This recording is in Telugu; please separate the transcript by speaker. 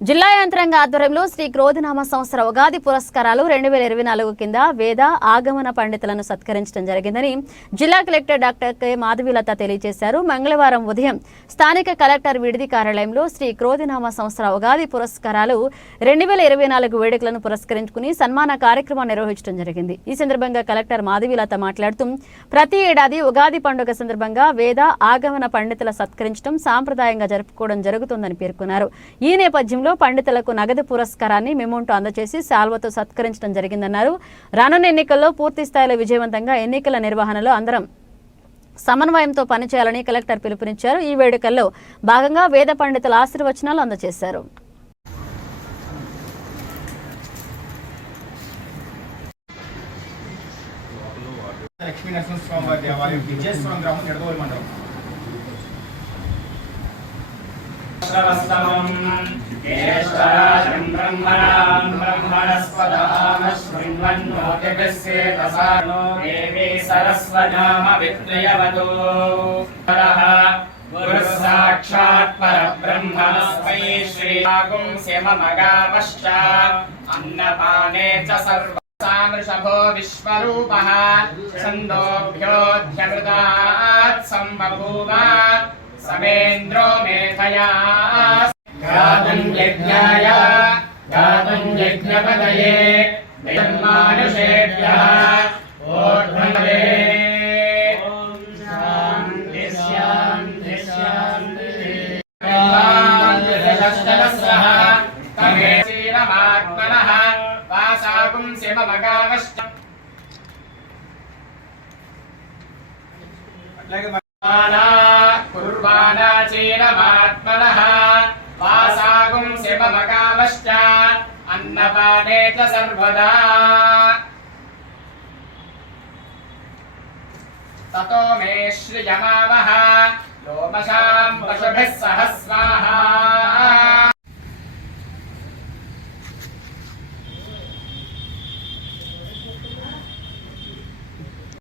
Speaker 1: జిల్లా యంత్రాంగ ఆధ్వర్యంలో శ్రీ క్రోధనామ సంవత్సర ఉగాది పురస్కారాలు రెండు వేల ఇరవై నాలుగు కింద వేద ఆగమన పండితులను సత్కరించడం జరిగిందని జిల్లా కలెక్టర్ డాక్టర్ కె మాధవీలత తెలియజేశారు. మంగళవారం ఉదయం స్థానిక కలెక్టర్ విడిది కార్యాలయంలో శ్రీ క్రోధనామ సంవత్సర ఉగాది పురస్కారాలు రెండు వేల ఇరవై నాలుగు వేడుకలను పురస్కరించుకుని సన్మాన కార్యక్రమం నిర్వహించడం జరిగింది. ఈ సందర్భంగా కలెక్టర్ మాధవీలత మాట్లాడుతూ ప్రతి ఏడాది ఉగాది పండుగ సందర్భంగా వేద ఆగమన పండితుల సత్కరించడం సాంప్రదాయంగా జరుపుకోవడం జరుగుతుందని పేర్కొన్నారు. ఈ నేపథ్యంలో పండితులకు నగదు పురస్కారాన్ని మెమోంటో అందజేసి శాల్వతో సత్కరించడం జరిగిందన్నారు. రానున్న ఎన్నికల్లో పూర్తి స్థాయిలో విజయవంతంగా ఎన్నికల నిర్వహణలో అందరం సమన్వయంతో పనిచేయాలని కలెక్టర్ పిలుపునిచ్చారు. ఈ వేడుకల్లో భాగంగా వేద పండితుల ఆశీర్వచనాలు అందజేశారు.
Speaker 2: లక్ష్మీ నరసింహస్వామి వారి దేవాలయం విజయేశ్వరం గ్రామం నిడదవోలు మండలం.
Speaker 3: श्रवस्तमम् ज्येष्ठराजम् ब्रह्मणाम् ब्रह्मणस्पदामशृण्वन्नोतिभिस्येतसा नो देवी सरस्वनामवित्रयवतो परः गुरुसाक्षात् परब्रह्मणस्मै श्रीरागुंस्य ममगामश्च अन्नपाने च सर्व सामृषभो विश्वरूपः छन्दोभ्योऽध्यमृतात् सम्बभूव समेन्द्रो मेधया गातुं यज्ञाय गातुं यज्ञपदये मानुषेभ्यः ऊर्ध्वन्वे शान्ति शान्ति शान्तिः तमे श्रीरमात्मनः वासागुंसि मम गावश्च
Speaker 2: అట్లాగే
Speaker 3: प्राचीनमात्मनः वासागुंसि मम कामश्च अन्नपाने च सर्वदा ततो मे श्रियमावः लोमशाम् पशुभिः सहस्र